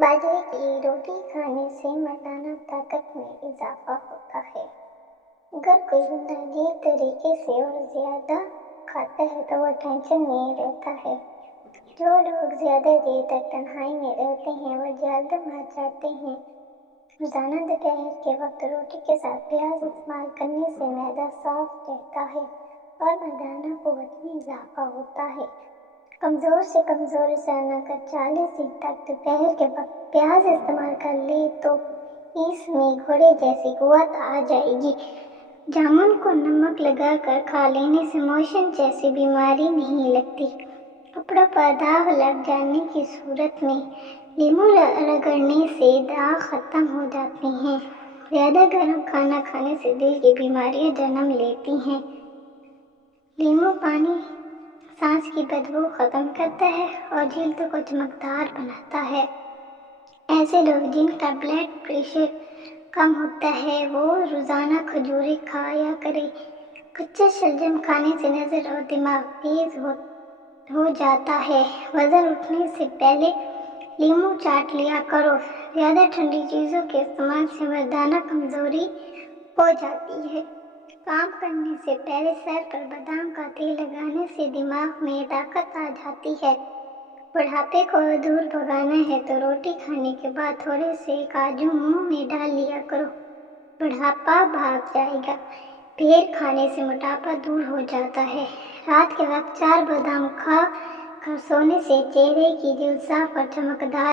बाजरे की रोटी खाने से मर्दाना ताकत में इजाफा होता है। अगर कोई बंदा ये तरीके से और ज़्यादा खाता है तो वो टेंशन में रहता है। जो लोग ज़्यादा देर तक तन्हाई में रहते हैं वो जल्द मर जाते हैं। रोज़ाना दोपहर के वक्त रोटी के साथ प्याज इस्तेमाल करने से मैदा साफ रहता है और मर्दाना कुव्वत में इजाफा होता है। कमज़ोर से कमज़ोर इंसान अगर 40 दिन तक दोपहर के वक्त प्याज इस्तेमाल कर ले तो इसमें घोड़े जैसी कुव्वत आ जाएगी। जामुन को नमक लगाकर खा लेने से मोशन जैसी बीमारी नहीं लगती। कपड़ों पर दाग लग जाने की सूरत में नींबू रगड़ने से दाग खत्म हो जाते हैं। ज़्यादा गर्म खाना खाने से दिल की बीमारियां जन्म लेती हैं। नींबू पानी सांस की बदबू खत्म करता है और जल्द को चमकदार बनाता है। ऐसे लोग जिनका ब्लड प्रेशर कम होता है वो रोज़ाना खजूरें खाया करें। कच्चा शलजम खाने से नज़र और दिमाग तेज हो जाता है। वजन उठने से पहले नींबू चाट लिया करो। ज़्यादा ठंडी चीज़ों के इस्तेमाल से मर्दाना कमज़ोरी हो जाती है। काम करने से पहले सर पर बादाम का तेल लगाने से दिमाग में ताकत आ जाती है। बुढ़ापे को दूर भगाना है तो रोटी खाने के बाद थोड़े से काजू मुंह में डाल लिया करो। बुढ़ापा भाग जाएगा। बेर खाने से मोटापा दूर हो जाता है। रात के वक्त 4 बादाम खा कर सोने से चेहरे की झुलसा और चमकदार